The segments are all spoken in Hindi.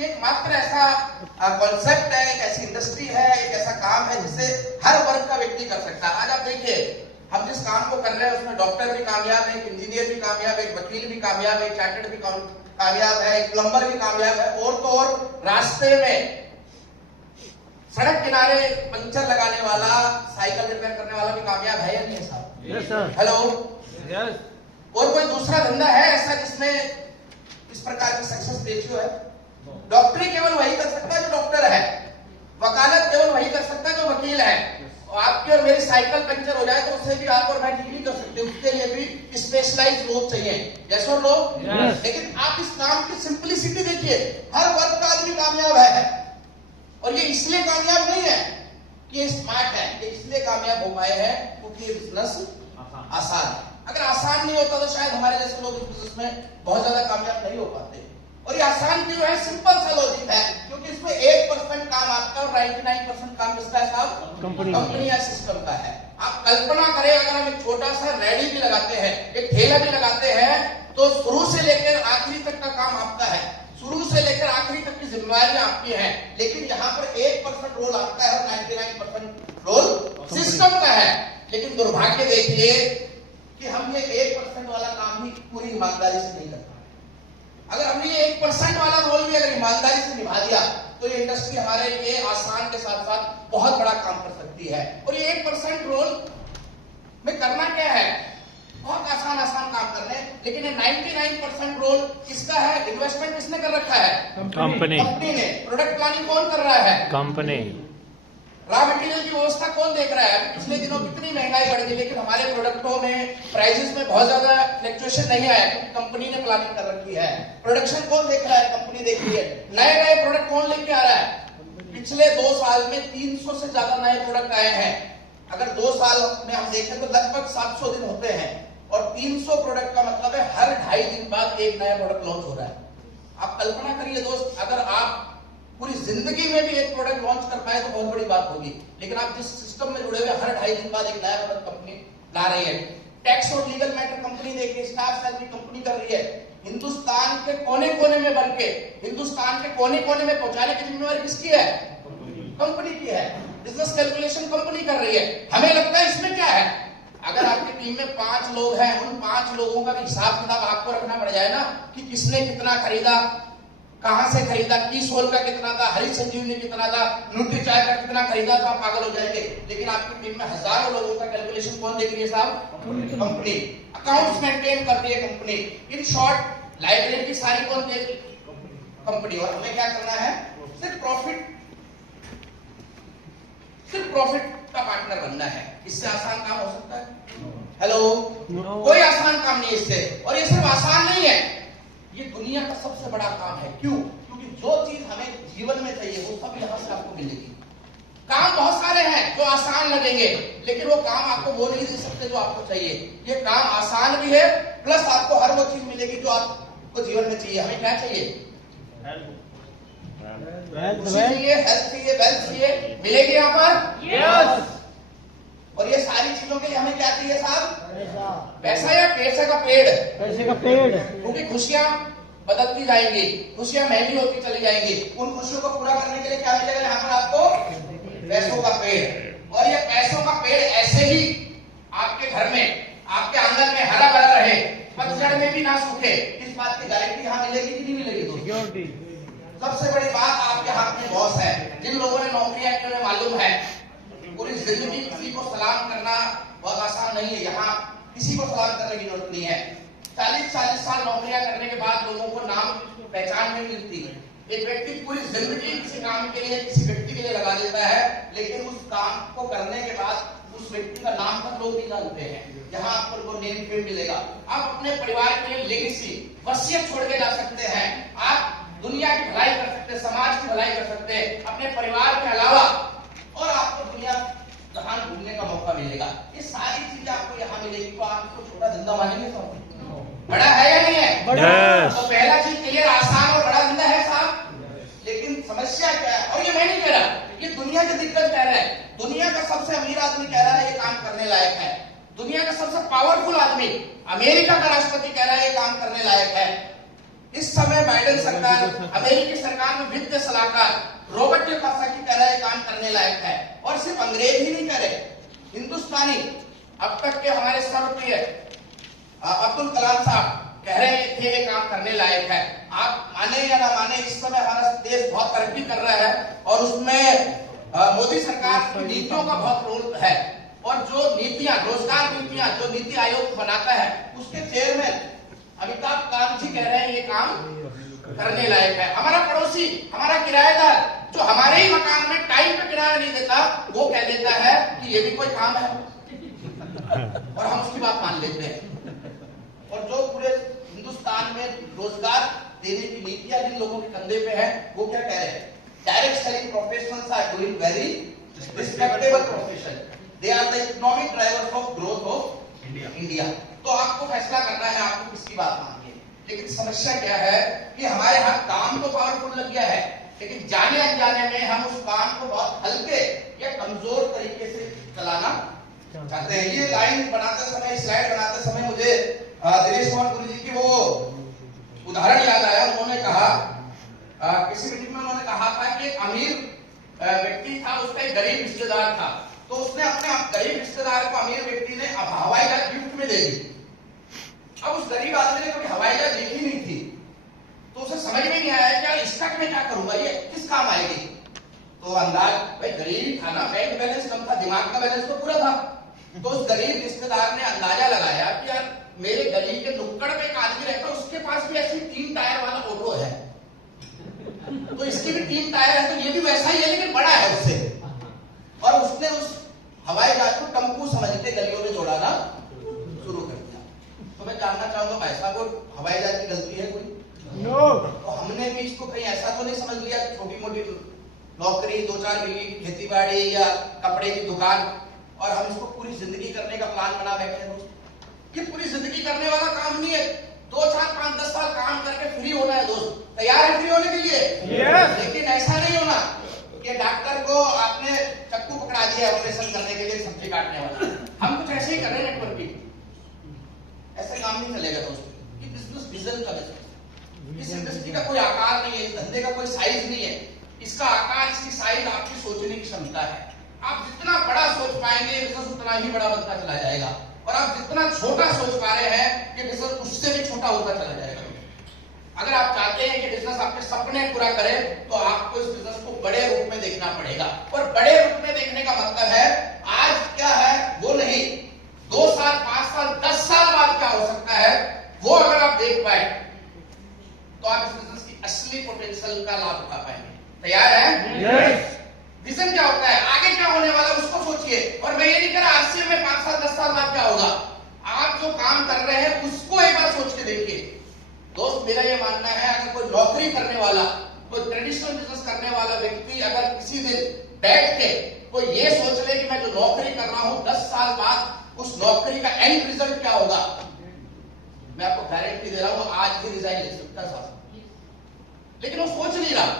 ये मात्र ऐसा कॉन्सेप्ट है, एक ऐसी इंडस्ट्री है, एक ऐसा काम है जिसे हर वर्ग का व्यक्ति कर सकता है। आज आप देखिए, हम जिस काम को कर रहे हैं उसमें डॉक्टर भी कामयाब है, एक इंजीनियर भी कामयाब है, एक वकील भी कामयाब है, एक चार्टर्ड भी कामयाब है, एक प्लम्बर भी कामयाब है, और तो और रास्ते में सड़क किनारे पंचर लगाने वाला, साइकिल रिपेयर करने वाला भी कामयाब है या नहीं है साहब? Yes sir. Hello, yes. और कोई दूसरा धंधा है ऐसा जिसमें इस प्रकार की सक्सेस रेशियो है? डॉक्टरी केवल वही कर सकता है जो डॉक्टर है, वकालत केवल वही कर सकता है जो वकील है। आपकी और मेरी साइकिल पंचर हो जाए तो उससे भी आप और मैं ठीक नहीं कर सकते, उसके लिए भी स्पेशलाइज्ड लोग चाहिए। यस और नो? लेकिन आप इस काम की सिंपलिसिटी देखिए, हर वर्ग का आदमी कामयाब है, और ये इसलिए कामयाब नहीं है कि ये स्मार्ट है, ये इसलिए कामयाब हो पाए हैं क्योंकि ये बिजनेस आसान है। अगर आसान नहीं होता तो शायद हमारे जैसे लोग इस बिजनेस में बहुत ज्यादा कामयाब नहीं हो पाते। और ये आसान क्यों है? सिंपल सा लॉजिक है, क्योंकि इसमें 1% काम आपका और 99% काम किसका है साहब? कंपनी या सिस्टम का है। आप कल्पना करें, अगर हम एक छोटा सा रेडी भी लगाते हैं, एक ठेला भी लगाते हैं, तो शुरू से लेकर आखिरी तक का काम आपका है, शुरू से लेकर आखिरी तक की जिम्मेदारी आपकी है। लेकिन यहाँ पर 1% रोल आपका है और 99% रोल सिस्टम का है। लेकिन दुर्भाग्य देखिए कि हम ये 1% वाला काम भी पूरी ईमानदारी से नहीं करते। अगर हमने ये 1% वाला रोल भी अगर ईमानदारी से निभा दिया तो ये इंडस्ट्री हमारे लिए आसान के साथ साथ बहुत बड़ा काम कर सकती है। और ये 1% रोल में करना क्या है? बहुत आसान काम कर रहे हैं, लेकिन ये 99% रोल किसका है? इन्वेस्टमेंट किसने कर रखा है? कंपनी ने। प्रोडक्ट प्लानिंग कौन कर रहा है? कंपनी। रॉ मटेरियल की व्यवस्था कौन देख रहा है? पिछले दिनों कितनी महंगाई बढ़ गई, लेकिन हमारे प्रोडक्टों में प्राइसेस में बहुत ज्यादा फ्लक्चुएशन नहीं आया क्योंकि कंपनी ने प्लानिंग कर रखी है। प्रोडक्शन कौन देख रहा है? कंपनी देख रही है। नए प्रोडक्ट कौन लेके आ रहा है? पिछले 2 साल में 300 से ज्यादा नए प्रोडक्ट आए हैं। अगर 2 साल में हम देखें तो लगभग 700 दिन होते हैं, और 300 प्रोडक्ट का मतलब है हर 2.5 दिन बाद एक नया प्रोडक्ट लॉन्च हो रहा है। आप कल्पना करिए दोस्त, अगर आप पूरी जिंदगी में भी एक प्रोडक्ट लॉन्च कर पाए तो बहुत बड़ी बात होगी। लेकिन आप जिस सिस्टम में जुड़े हुए, हर 2.5 दिन बाद एक नया प्रोडक्ट कंपनी ला रही है। टैक्स और लीगल मैटर कंपनी देखिए, स्टाफ सैलरी कंपनी कर रही है। हिंदुस्तान के कोने कोने में बढ़ के हिंदुस्तान के कोने कोने में पहुंचाने की जिम्मेवारी किसकी है? कंपनी की है। बिजनेस कैलकुलेशन कंपनी कर रही है। हमें लगता है इसमें क्या है? अगर आपकी टीम में 5 लोग हैं, उन 5 लोगों का हिसाब किताब आपको रखना पड़ जाए ना, कि किसने कितना खरीदा, कहां से खरीदा, कीसोल का कितना था, हरी संजीवनी कितना था, न्यूट्री चाय का कितना खरीदा, तो आप पागल हो जाएंगे। लेकिन आपकी टीम में हजारों लोगों का कैलकुलेशन कौन देख रही है साहब? कंपनी। अकाउंट्स मेंटेन कर रही है कंपनी। इन शॉर्ट लाइब्रेरी की सारी कौन देख? कंपनी। और हमें क्या करना है? सिर्फ प्रॉफिट का पार्टनर बनना है। इससे आसान काम हो सकता है? हेलो, कोई आसान काम नहीं इससे। और ये सिर्फ आसान नहीं है, ये दुनिया का सबसे बड़ा काम है। क्यों? क्योंकि जो चीज हमें जीवन में चाहिए वो सब यहाँ से आपको मिलेगी। काम बहुत सारे हैं जो आसान लगेंगे, लेकिन वो काम आपको वो नहीं दे सकते जो आपको चाहिए। ये काम आसान भी है, प्लस आपको हर वो चीज मिलेगी जो आपको जीवन में चाहिए। हमें क्या चाहिए? खुशी चाहिए, हेल्थ चाहिए, वेल्थ चाहिए, मिलेगी यहाँ पर? यस। और ये सारी चीजों के लिए हमें क्या चाहिए साहब? पैसा या पैसे का पेड़? पैसे का पेड़। क्योंकि खुशियां बदलती जाएंगी, खुशियां महंगी होती चली जाएंगी। उन खुशियों को पूरा करने के लिए क्या मिलेगा यहाँ पर आपको? पैसों का पेड़। और ये पैसों का पेड़ ऐसे ही आपके घर में, आपके आंगन में हरा भरा रहे, पतझड़ में भी ना सूखे। इस बात की गारंटी यहाँ मिलेगी कि नहीं मिलेगी? सबसे बड़ी बात, आपके हाथ में बॉस है। जिन लोगों ने नौकरियां की उन्हें मालूम है पूरी जिंदगी किसी को सलाम करना बहुत आसान नहीं है। यहाँ किसी को सलाम करने की जरूरत नहीं है। 40 साल नौकरियां करने के बाद लोगों को नाम पहचान नहीं मिलती। एक व्यक्ति पूरी जिंदगी किसी काम के लिए, किसी व्यक्ति के लिए लगा देता है, लेकिन उस काम को करने के बाद उस व्यक्ति का नाम तक लोग नहीं जानते हैं। यहाँ आपको वो नेम फेम मिलेगा। आप अपने परिवार के लिए लेगेसी, वसीयत छोड़ के जा सकते हैं। आप दुनिया की भलाई कर सकते हैं, समाज की भलाई कर सकते हैं अपने परिवार के अलावा, और आपको दुनिया जहान घूमने का मौका मिलेगा। ये सारी चीजें आपको यहाँ मिलेगी। तो आप इसको छोटा धंधा मानेंगे साहब? बड़ा है या नहीं है? yes. तो पहला चीज क्लियर, आसान और बड़ा धंधा है साहब। लेकिन समस्या क्या है? और ये मैं नहीं कह रहा, ये दुनिया के दिग्गज कह रहे हैं। दुनिया का सबसे अमीर आदमी कह रहा है ये काम करने लायक है। दुनिया का सबसे पावरफुल आदमी, अमेरिका का राष्ट्रपति कह रहा है ये काम करने लायक है। इस समय बाइडेन सरकार, अमेरिकी सरकार में वित्तीय सलाहकार रॉबर्ट कियोसाकी कह रहे काम करने लायक है। और सिर्फ अंग्रेज ही नहीं कह रहे, हिंदुस्तानी अब तक के हमारे सर्वप्रिय अब्दुल कलाम साहब कह रहे थे ये काम करने लायक है। आप माने या ना माने, इस समय हमारा देश बहुत तरक्की कर रहा है और उसमें मोदी सरकार की नीतियों का बहुत रोल है। और जो नीतियां, रोजगार नीतियां जो नीति आयोग बनाता है, उसके चेयरमैन अमिताभ कांत जी कह रहे हैं ये काम करने लायक है। हमारा पड़ोसी, हमारा किराएदार जो हमारे ही मकान में टाइम पे किराया नहीं देता, वो कह देता है कि ये भी कोई काम है और हम उसकी बात मान लेते हैं। और जो पूरे हिंदुस्तान में रोजगार देने की नीतियां जिन लोगों के कंधे पे है, वो क्या कह रहे हैं? Direct selling professionals are doing very respectable profession, they are the economic drivers of growth of India. तो आपको फैसला करना है आपको किसकी बात माननी है। लेकिन समस्या क्या है कि हमारे यहाँ काम तो पावरफुल लग गया है, लेकिन जाने अनजाने में हम उस काम को बहुत हल्के या कमजोर तरीके से चलाना चाहते हैं। ये लाइन बनाते समय, स्लाइड बनाते समय मुझे दिनेश कुमार गुरु जी की वो उदाहरण याद आया। उन्होंने कहा किसी मीटिंग में उन्होंने कहा था कि एक अमीर व्यक्ति था, उसका एक गरीब रिश्तेदार था, तो उसने अपने गरीब रिश्तेदार को अमीर व्यक्ति ने हवाई जहाज गिफ्ट में दे दी। अब उस गरीब आदमी ने कभी हवाई जहाज देखी नहीं थी, तो उसे समझ में नहीं आया कि इसका मैं क्या करूंगा, ये किस काम आएगी। तो अंदाज, भाई गरीब था ना, बैंक बैलेंस कम था, दिमाग का बैलेंस तो पूरा था। तो उस गरीब रिश्तेदार ने अंदाजा लगाया कि यार मेरे गली के नुक्कड़ पे एक आदमी रहता है, उसके पास भी ऐसी 3 टायर वाला ऑटो है, तो इसके भी 3 टायर है, तो ये भी वैसा ही है लेकिन बड़ा है उससे। और उसने उस हवाई जहाज को टम्पू समझ के गलियों में दौड़ाना शुरू कर दिया। तो मैं जानना चाहूंगा ऐसा को हवाई जहाज की गलती है कोई? नो। तो हमने भी इसको कहीं ऐसा तो नहीं समझ लिया छोटी मोटी नौकरी, 2-4 बीघी की खेती बाड़ी या कपड़े की दुकान, और हम इसको पूरी जिंदगी करने का प्लान बना बैठे हैं। दोस्त, ये पूरी जिंदगी करने वाला काम नहीं है। 2-4-5-10 साल काम करके फ्री होना है। दोस्त तैयार है फ्री होने के लिए? yes. लेकिन ऐसा नहीं होना कि डॉक्टर को आपने चक्कू पकड़ा दिया ऑपरेशन करने के लिए, सब्जी काटने वाला। हम कुछ ऐसे ही कर रहे हैं नेटवर्किंग, ऐसे काम नहीं चलेगा दोस्तों। ये बिजनेस विजन का बिजनेस, इस इंडस्ट्री का कोई आकार नहीं है, इस धंधे का कोई साइज नहीं है। इसका आकार, इसकी साइज आपकी सोचने की क्षमता है। आप जितना बड़ा सोच पाएंगे बिजनेस उतना ही बड़ा बनता चला जाएगा, और आप जितना छोटा सोच पा रहे हैं कि बिजनेस उससे भी छोटा होता चला जाएगा। अगर आप चाहते हैं कि बिजनेस आपके सपने पूरा करे, तो आपको इस बिजनेस को बड़े रूप में देखना पड़ेगा। और बड़े रूप में देखने का मतलब है आज क्या है वो नहीं, 2 साल, 5 साल, 10 साल बाद क्या हो सकता है वो अगर आप देख पाए, तो आप इस बिजनेस की असली पोटेंशियल का लाभ उठा पाएंगे। तैयार है? yes. विजन क्या होता है, आगे क्या होने वाला उसको सोचिए। और मैं ये नहीं कह रहा आज से मैं 5 साल, 10 साल बाद क्या होगा। आप जो काम कर रहे हैं उसको एक बार सोच के देखिए। दोस्त मेरा ये मानना है, अगर कोई नौकरी करने वाला, कोई ट्रेडिशनल बिजनेस करने वाला व्यक्ति अगर किसी दिन बैठ के कोई ये सोच ले कि मैं जो नौकरी कर रहा हूं 10 साल बाद उस नौकरी का एंड रिजल्ट क्या होगा, मैं आपको गारंटी दे रहा हूं आज ही रिजाइन ले सकता है। लेकिन वो सोच नहीं रहा।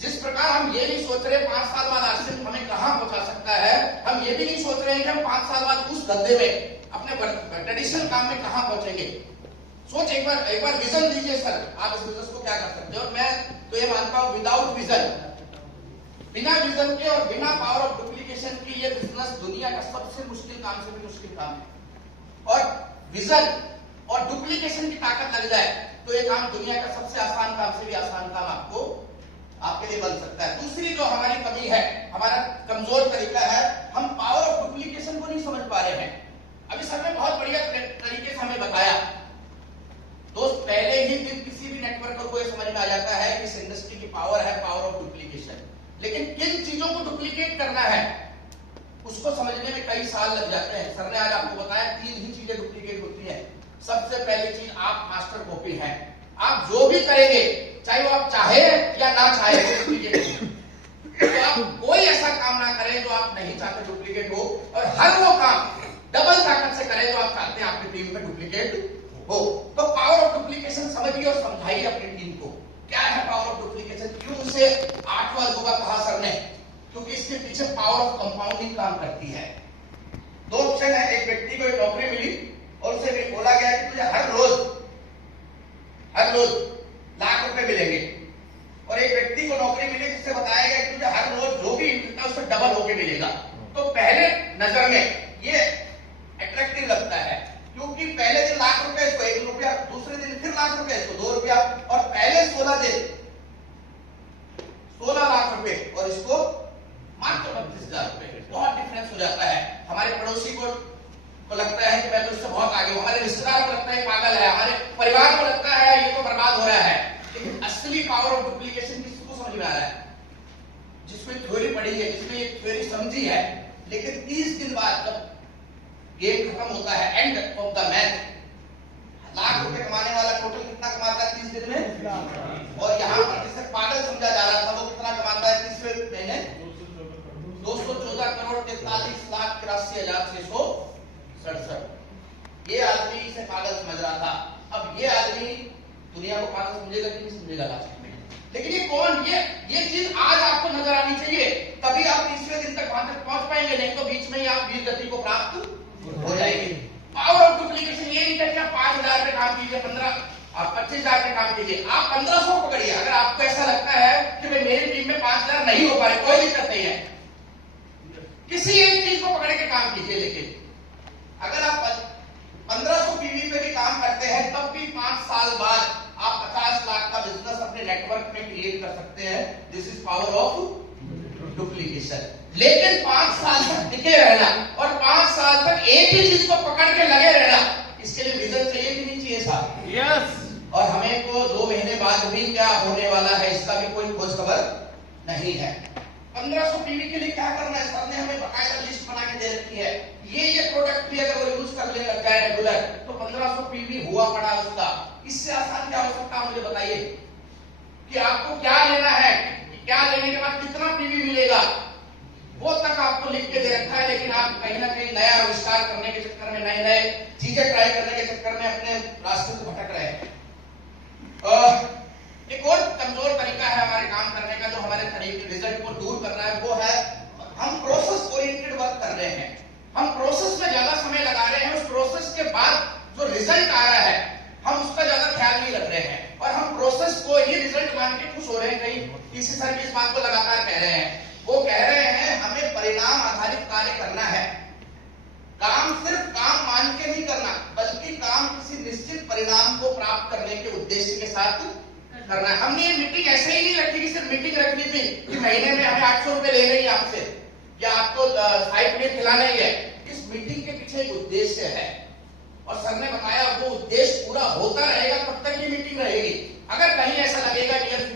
जिस प्रकार हम ये नहीं सोच रहे 5 साल बाद आसिफ हमें कहां पहुंचा सकता है, हम ये भी नहीं सोच रहे हैं कि हम 5 साल बाद उस धंधे में, अपने ट्रेडिशनल काम में कहां पहुंचेंगे। सोच एक बार विजन दीजिए सर, आप इस बिजनेस को क्या कर सकते हो। और मैं तो ये मानता हूं विदाउट विजन, बिना विजन के और बिना पावर ऑफ डुप्लीकेशन के ये बिजनेस दुनिया का सबसे मुश्किल काम से भी मुश्किल काम है। और विजन और डुप्लीकेशन की ताकत लग जाए तो ये काम दुनिया का सबसे आसान काम से भी आसान काम आपके लिए बन सकता है। दूसरी जो हमारी कमी है, हमारा कमजोर तरीका है, हम पावर ऑफ डुप्लीकेशन को नहीं समझ पा रहे हैं। अभी सर ने बहुत बढ़िया तरीके से हमें बताया। दोस्त पहले ही दिन किसी भी नेटवर्कर को यह समझ में आ जाता है कि इस इंडस्ट्री की पावर है पावर ऑफ डुप्लीकेशन। लेकिन किन चीजों को डुप्लीकेट करना है उसको समझने में कई साल लग जाते हैं। सर ने आज आपको बताया 3 ही चीजें डुप्लीकेट होती हैं। सबसे पहली चीज, आप मास्टर कॉपी हैं। आप जो भी करेंगे चाहे वो आप चाहे या ना चाहे डुप्लीकेट। तो आप कोई ऐसा काम ना करें जो आप नहीं चाहते डुप्लीकेट हो, और हर वो काम डबल ताकत से करें जो आप चाहते हैं आपकी टीम में डुप्लीकेट हो। तो पावर ऑफ डुप्लीकेशन समझिए और समझाइए अपनी टीम को क्या है पावर ऑफ डुप्लीकेशन, क्यों उसे 8वां अजूबा कहा सर ने, क्योंकि इसके पीछे पावर ऑफ कंपाउंडिंग काम करती है। 2 ऑप्शन है, एक व्यक्ति को एक नौकरी मिली और उसे बोला गया कि तुझे हर रोज रुपए मिलेंगे और एक व्यक्ति को नौकरी मिली जिससे बताया गया कि तुझे हर रोज जो भी मिलता है उससे डबल होके मिलेगा, तो पहले नजर में ये अट्रैक्टिव लगता है, क्योंकि पहले दिन लाख रुपए इसको 1 रुपया, दूसरे दिन फिर लाख रुपए इसको 2 रुपया, और पहले 16 दिन 16 लाख रुपए और इसको मात्र 32,000 रुपए। बहुत डिफरेंस हो जाता है। हमारे पड़ोसी को लगता है कि मैं तो इससे बहुत आगे हूं, हमारे रिश्तेदार को लगता है पागल है, हमारे परिवार को लगता है ये तो बर्बाद हो रहा है। लेकिन असली पावर ऑफ डुप्लीकेशन किसको समझ में आ रहा है? जिसमें थ्योरी पढ़ी है, जिसमें एक थ्योरी समझी है, लेकिन 30 दिन बाद जब गेम खत्म होता है, end of the match, lakh रुपए कमाने वाला टोटल कितना कमाता है 30 दिन में? और यहाँ पर जिसे पागल समझा जा रहा था वो कितना कमाता है 30वें महीने? 214 करोड़ 43,83,667। ये आदमी इसे पागल समझ रहा था। अब ये आदमी दुनिया को पागल समझेगा कि नहीं समझेगा लास्ट में? लेकिन ये कौन, ये चीज आज आपको नजर आनी चाहिए, तभी आप 30वें दिन तक वहां तक पहुंच पाएंगे, नहीं तो बीच में ही आप वीर गति को प्राप्त हो जाएंगे। पावर ऑफ डुप्लीकेशन ये नहीं कि आप 5,000 पे काम कीजिए, 25,000 पे काम कीजिए, आप 1,500 पकड़िए। अगर आपको ऐसा लगता है कि भाई मेरी टीम में 5,000 नहीं हो पाए, कोई दिक्कत नहीं है, किसी एक चीज को पकड़ के काम कीजिए। लेकिन अगर आप 1500 पीवी पे भी काम करते हैं, तब भी 5 साल बाद आप 50 लाख का बिजनेस अपने नेटवर्क में क्रिएट कर सकते हैं। This is power of duplication. लेकिन 5 साल तक टिके रहना और 5 साल तक एक ही चीज को पकड़ के लगे रहना, इसके लिए विजन चाहिए कि नहीं चाहिए साहब? यस। और हमें को 2 महीने बाद भी क्या होने वाला है इसका भी कोई खोज खबर नहीं है। 1500 पीवी के लिए क्या करना है? सर ने हमें बकायदा लिस्ट बना के दे रखी है। ये प्रोडक्ट भी अगर वो यूज करने लग जाए रेगुलर, तो 1500 पीवी हुआ पड़ा उसका। इससे आसान क्या हो सकता है? मुझे बताइए कि आपको क्या लेना है, क्या लेने के बाद कितना पीवी मिलेगा, वो तक आपको लिख के दे रखा है। लेकिन आप कहीं ना कहीं नया आविष्कार करने के चक्कर में, नए नए चीजें ट्राई करने के चक्कर में अपने रास्ते से भटक रहे हैं। एक और कमजोर तरीका है हमारे काम करने का, जो हमारे तरीके रिजल्ट को दूर कर रहा है, वो है हम प्रोसेस ओरिएंटेड वर्क कर रहे हैं। हम प्रोसेस में ज्यादा समय लगा रहे हैं, उस प्रोसेस के बाद जो रिजल्ट आ रहा है हम उसका ज्यादा ख्याल नहीं रख रहे हैं, और हम प्रोसेस को ही रिजल्ट मान के खुश हो रहे हैं। कहीं किसी सर इस बात को लगातार कह रहे हैं, वो कह रहे हैं हमें परिणाम आधारित कार्य करना है। काम सिर्फ काम मान के नहीं करना, बल्कि काम किसी निश्चित परिणाम को प्राप्त करने के उद्देश्य के साथ करना है। हमने ये मीटिंग ऐसे ही नहीं रखी कि सिर्फ मीटिंग रखनी थी कि महीने में हमें 800 रुपए लेने ही आपसे, या आपको साइड में खिलाना ही है। इस मीटिंग के पीछे एक उद्देश्य है, और सर ने बताया वो उद्देश्य पूरा होता रहेगा तब तक ये मीटिंग रहेगी। अगर कहीं ऐसा लगेगा कि